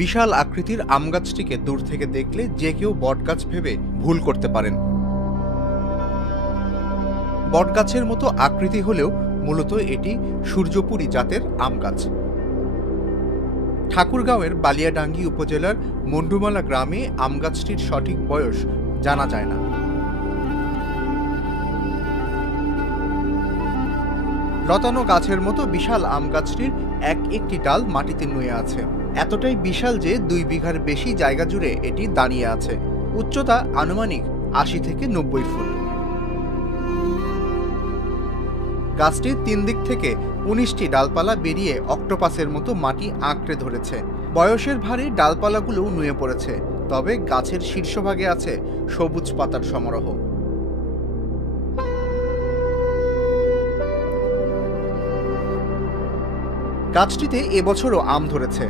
বিশাল আকৃতির আম গাছটিকে দূর থেকে দেখলে যে কেউ বটগাছ ভেবে ভুল করতে পারেন। বটগাছের মতো আকৃতি হলেও মূলত এটি সূর্যপুরী জাতের আম গাছ। ঠাকুরগাঁওয়ের বালিয়াডাঙ্গি উপজেলার মন্ডুমালা গ্রামে আম গাছটির সঠিক বয়স জানা যায় না। লতানো গাছের মতো বিশাল আম গাছটির একটি ডাল মাটিতে নুয়ে আছে। এতটাই বিশাল যে 2 বিঘার বেশি জায়গা জুড়ে এটি দাঁড়িয়ে আছে। উচ্চতা আনুমানিক 80 থেকে 90 ফুট। গাছটির 3 দিক থেকে 19টি ডালপালা বেরিয়ে অক্টোপাসের মতো মাটি আঁকড়ে ধরেছে। বয়সের ভারে ডালপালাগুলোও নুয়ে পড়েছে, তবে গাছের শীর্ষভাগে আছে সবুজ পাতার সমারোহ। গাছটিতে এবছরও আম ধরেছে।